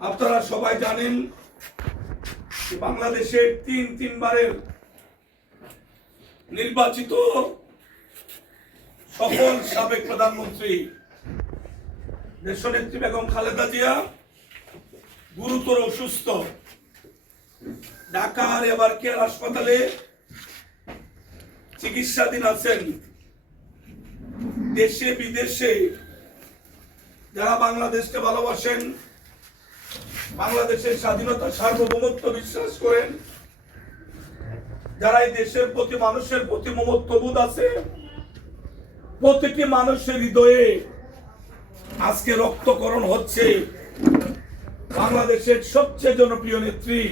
আপনারা সবাই জানেন বাংলাদেশের তিনবারের নির্বাচিত সফল সাবেক প্রধানমন্ত্রী দেশনেত্রী বেগম খালেদা জিয়া গুরুতর অসুস্থ। ঢাকার এবার কেয়ার হাসপাতালে চিকিৎসাধীন আছেন। দেশে বিদেশে যারা বাংলাদেশকে ভালোবাসেন, বাংলাদেশের স্বাধীনতা সার্বভৌমত্ব বিশ্বাস করেন, যারা এই দেশের প্রতি মানুষের প্রতি মমত্ববোধ আছে, প্রতিটি মানুষের হৃদয়ে আজকে রক্তকরণ হচ্ছে বাংলাদেশের সবচেয়ে জনপ্রিয় নেত্রী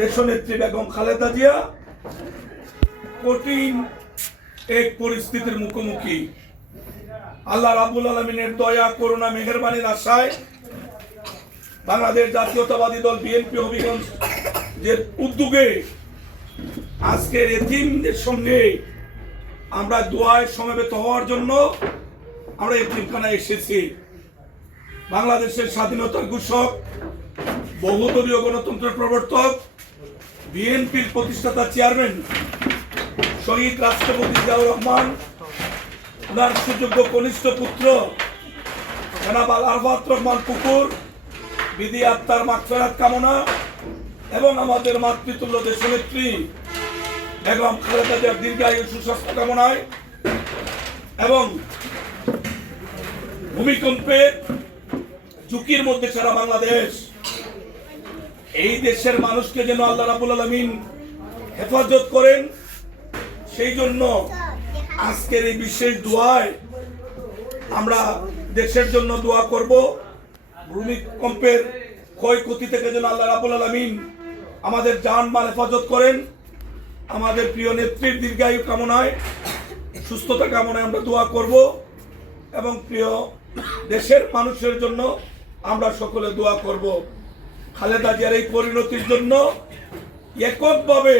দেশনেত্রী বেগম খালেদা জিয়া কঠিন এক পরিস্থিতির মুখোমুখি। আল্লাহ রাব্বুল আলামিনের দয়া, করুণা, মেহেরবানির আশায় বাংলাদেশ জাতীয়তাবাদী দল বিএনপি হবিগঞ্জের উদ্যোগে আজকের এতিমদের সঙ্গে আমরা দোয়ায় সমবেত হওয়ার জন্য আমরা এতিমখানায় এসেছি। বাংলাদেশের স্বাধীনতার ঘোষক, বহুদলীয় গণতন্ত্রের প্রবর্তক, বিএনপির প্রতিষ্ঠাতা চেয়ারম্যান শহীদ রাষ্ট্রপতি জিয়াউর রহমান, ওনার সুযোগ্য কনিষ্ঠ পুত্র জনাব আরাফাত রহমান কুকুর, বিধি আত্মার মাগফিরাত কামনা এবং আমাদের মাতৃতুল্য দেশনেত্রী বেগম খালেদা জিয়ার দীর্ঘায়ু সুস্বাস্থ্য কামনায় এবং ভূমিকম্পের ঝুঁকির মধ্যে সারা বাংলাদেশ, এই দেশের মানুষকে যেন আল্লাহ রাব্বুল আলামিন হেফাজত করেন, সেই জন্য আজকের এই বিশেষ দোয়ায় আমরা দেশের জন্য দোয়া করব। ভূমিকম্পের ক্ষয়ক্ষতি থেকে যেন আল্লাহ রাব্বুল আলামিন আমাদের জান-মাল হেফাজত করেন। আমাদের প্রিয় নেত্রীর দীর্ঘায়ু কামনায়, সুস্থতা কামনায় আমরা দোয়া করব এবং প্রিয় দেশের মানুষের জন্য আমরা সকলে দোয়া করব। খালেদা জিয়ার এই পরিণতির জন্য এককভাবে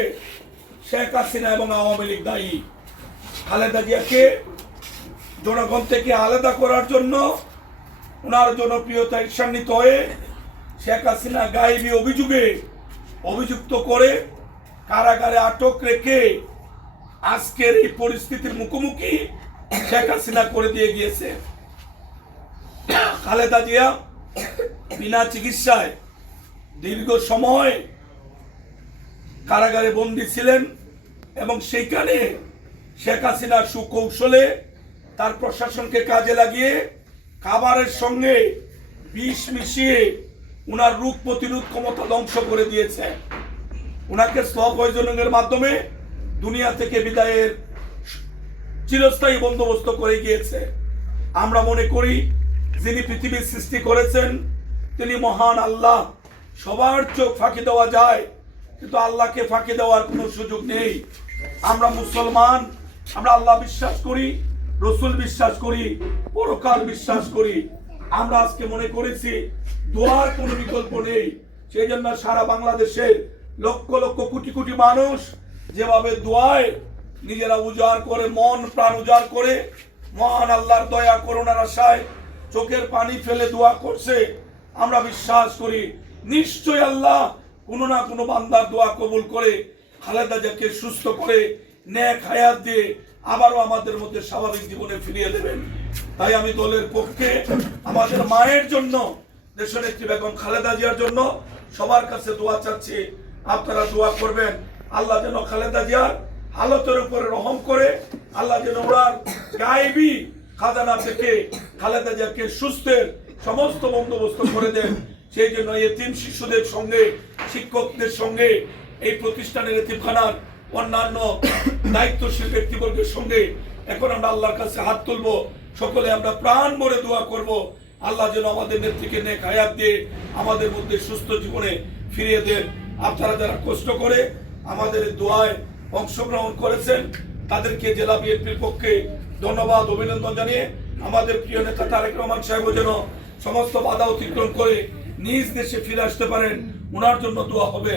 শেখ হাসিনা এবং আওয়ামী লীগ দায়ী। খালেদা জিয়াকে জনগণ থেকে আলাদা করার জন্য ওনার জনপ্রিয়তা ঈর্ষান্বিত হয়ে শেখ হাসিনা গায়েবী অভিযোগে অভিযুক্ত করে কারাগারে আটক রেখে আজকের এই পরিস্থিতির মুখোমুখি শেখ হাসিনা করে দিয়ে গিয়েছে। খালেদা জিয়া বিনা চিকিৎসায় দীর্ঘ সময় কারাগারে বন্দী ছিলেন এবং সেইখানে শেখ হাসিনা সুকৌশলে তার প্রশাসনকে কাজে লাগিয়ে খাবারের সঙ্গে বিষ মিশিয়ে উনার রোগ প্রতিরোধ ক্ষমতা ধ্বংস করে দিয়েছে। উনাকে স্লো পয়জনিং এর মাধ্যমে দুনিয়া থেকে বিদায়ের চিরস্থায়ী বন্দোবস্ত করে গিয়েছে। আমরা মনে করি যিনি পৃথিবীর সৃষ্টি করেছেন তিনি মহান আল্লাহ। সবার চোখ ফাঁকি দেওয়া যায়, কিন্তু আল্লাহকে ফাঁকি দেওয়ার কোনো সুযোগ নেই। আমরা মুসলমান, আমরা আল্লাহ বিশ্বাস করি, রসুল বিশ্বাস করি, পরকাল বিশ্বাস করি। আমরা আজকে মনে করেছি দোয়ার কোনো বিকল্প নেই। সেই জন্য সারা বাংলাদেশের লক্ষ লক্ষ কোটি কোটি মানুষ যেভাবে দোয়ায় নিজেরা উজাড় করে, মন প্রাণ উজাড় করে মহান আল্লাহর দয়া করুণার আশায় চোখের পানি ফেলে দোয়া করছে, আমরা বিশ্বাস করি নিশ্চয়ই আল্লাহ কোনো না কোনো বান্দার দোয়া কবুল করে খালেদা জিয়াকে সুস্থ করে নেক হায়াত দিয়ে আবারও আমাদের মধ্যে স্বাভাবিক জীবনে ফিরিয়ে দেবেন। তাই আমি দলের পক্ষে আমাদের মায়ের জন্য, দেশনেত্রী বেগম খালেদা জিয়ার জন্য সবার কাছে দোয়া চাচ্ছি। আপনারা দোয়া করবেন আল্লাহ যেন খালেদা জিয়ার হালতের উপরে রহম করে, আল্লাহ যেন ওনার গায়েবী খাজানা থেকে খালেদা জিয়াকে সুস্থের সমস্ত বন্দোবস্ত করে দেন। সেই জন্য এতিম শিশুদের সঙ্গে, শিক্ষকদের সঙ্গে, এই প্রতিষ্ঠানের এতিমখানার অন্যান্য দায়িত্বশীল ব্যক্তিবর্গের সঙ্গে এখন আমরা আল্লাহর কাছে হাত তুলবো। সকলে আমরা প্রাণ ভরে দোয়া করব আল্লাহ যেন আমাদের নেত্রীকে নেক হায়াত দিয়ে আমাদের মধ্যে সুস্থ জীবনে ফিরিয়ে দেন। আপনারা যারা কষ্ট করে আমাদের দোয়ায় অংশগ্রহণ করেছেন তাদেরকে জেলা বিএনপির পক্ষে ধন্যবাদ, অভিনন্দন জানিয়ে আমাদের প্রিয় নেতা তারেক রহমান সাহেব যেন সমস্ত বাধা অতিক্রম করে নিজ দেশে ফিরে আসতে পারেন, ওনার জন্য দোয়া হবে।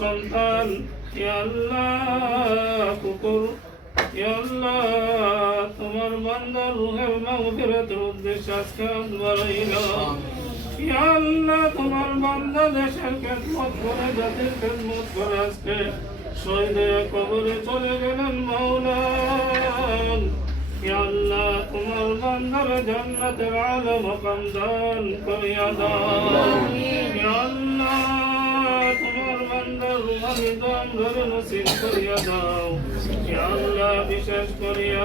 সন্তান ইয়া আল্লাহ তোমার বান্দার রূহের মাগফিরাতের উদ্দেশ্যে আজকে বাড়াইলাম। ইয়া আল্লাহ তোমার বান্দা দেশের খেদমত করে জাতির খেদমত করে আজকে শহীদ হয়ে কবরে চলে গেলেন মাওলা। ইয়া আল্লাহ তোমার বান্দার জান্নাতের আলা মাকাম দান করিয়া দাও। ইয়া আল্লাহ তোমার বান্দার রুহানি দান ধরে নসিব করিয়া দাও। ইয়া আল্লাহ বিশেষ করিয়া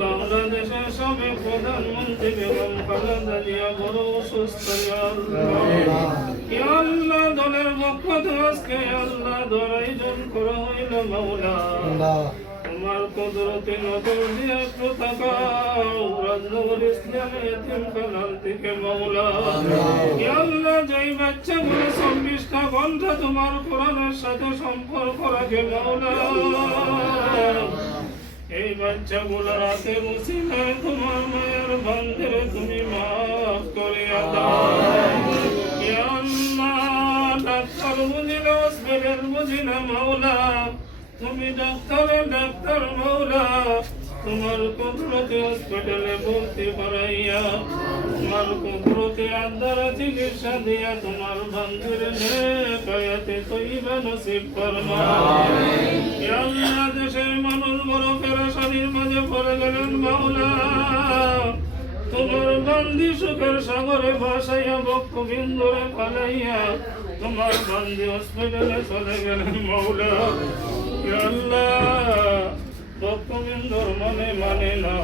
বাংলাদেশের সাবেক প্রধানমন্ত্রী বেগম খালেদা জিয়া বড় অসুস্থ। ইয়া আল্লাহ দলের পক্ষ থেকে আজকে আল্লাহ আয়োজন করা হইল মাওলা। তোমার কুদরতে নজর দিয়ে একটু তাকাও রাজনগর ইসলামী এতিমখানার দিকে মাওলা। ইয়া আল্লাহ যেই বাচ্চাগুলো 24টা ঘন্টা তোমার কোরআনের সাথে সম্পর্ক রাখে মাওলা, এই বাচ্চাগুলোর হাতে উসিলায় তোমার মায়ের বান্দের তুমি মাফ করিয়া দাও। ইয়া আল্লাহ ডাক্তার বুঝিলে হসপিটাল বুঝিলে মাওলা, তুমি ডাক্তার মাওলা, তোমার কুদরতে হসপিটালে ভর্তি করাইয়া তোমার কুদরতে আন্দারা চিকিৎসা দিয়া তোমার বান্দের নেক হায়াতে তয়্যিবা নসিব ফরমাও। ইয়া আল্লাহ দেশের মানুষ বড় পেরেশানির মাঝে পড়ে গেলেন মাওলা, তোমার বান্দি সুখের সাগরে ভাসাইয়া বক্ষবিন্দুরে পালাইয়া তোমার বান্দি হসপিটালে চলে গেলেন মাওলা। ইয়া আল্লাহ বক্ষবিন্দুর মানে না,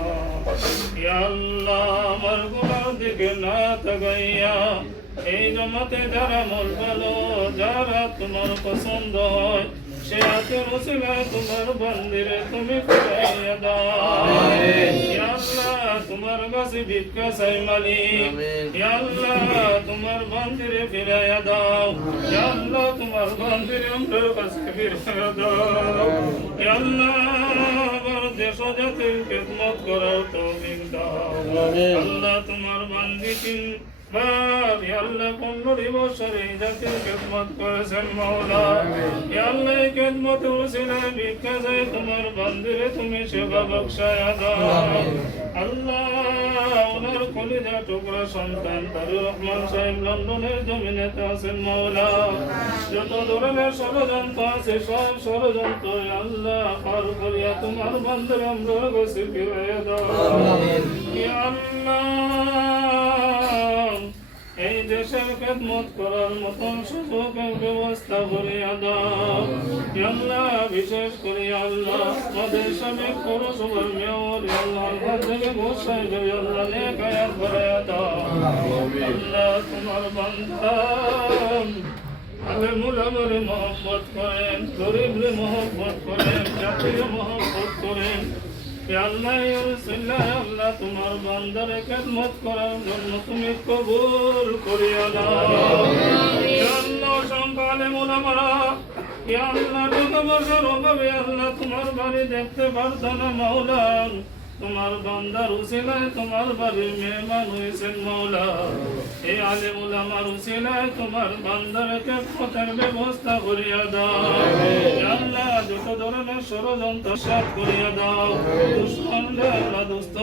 ইয়া আল্লাহ আমার গুনার দিকে না তাকাইয়া এই জমাতে যারা মল ভালো যারা তোমার পছন্দ হয় সে হাতের উসিলায় তোমার বান্দিরে তুমি ফিরাইয়া দাও। ইয়া আল্লাহ তোমার কাছে ভিক্ষা চাই মালিক, ইয়া আল্লাহ তোমার বান্দিরে ফিরাইয়া দাও। ইয়া আল্লাহ তোমার বান্দিরে আমার কাছে ফিরাইয়া দাও। ইয়া আল্লাহ আমার দেশ জাতির খেদমত করার তৌফিক দাও। আল্লাহ তোমার বান্দি ইয়া আল্লাহ 15 বছর এই জাতির খেদমত করেছেন মাওলা। ইয়া আল্লাহ এই খেদমতের উসিলায় ভিক্ষা চাই তোমার বান্দিরে তুমি সেবা বখশায়া দাও। আল্লাহ ওনার কলিজা টুকরা সন্তান তারুর রহমান সাহেব লন্ডনের জমিনেতে আছেন মাওলা, যত ধরনের ষড়যন্ত্র আছে সব ষড়যন্ত্র আল্লাহ পার করিয়া তোমার বান্দিরে আমরা কাছে ফিরাইয়া দাও। ইয়া আল্লাহ এই দেশের খেদমত করার মতন সুযোগের ব্যবস্থা করিয়া দাও। ইয়া আল্লাহ বিশেষ করে আল্লাহ আমাদের সাবেক পৌরসভার মেয়র আল্লাহর ঘর থেকে বসাই আল্লাহ নেক হায়াত বাড়াইয়া দাও। আল্লাহ তোমার বান্দা আলেমুল আমরে মহব্বত করেন, গরিবরে মহব্বত করেন, জাতিরে মহব্বত করেন। আল্লাহ তোমার বান্দারে খেদমত করার জন্য তুমি কবুল করিয়া দাও। আল্লাহ সংকালে মোলামারা আল্লাহ টাকা পয়সার অভাবে আল্লাহ তোমার বাড়ি দেখতে পারত না মাওলা, তোমার বান্দার উসিলায় তোমার বাড়ির মেহমান হয়েছেন মাওলা। এই আলেম উলামার উসিলায় তোমার বান্দার খেদমতের ব্যবস্থা করিয়া দাও। আল্লাহ যত ধরনের ষড়যন্ত্র সাথ করিয়া দাও। দুশ্মনরা আল্লাহ দুস্থ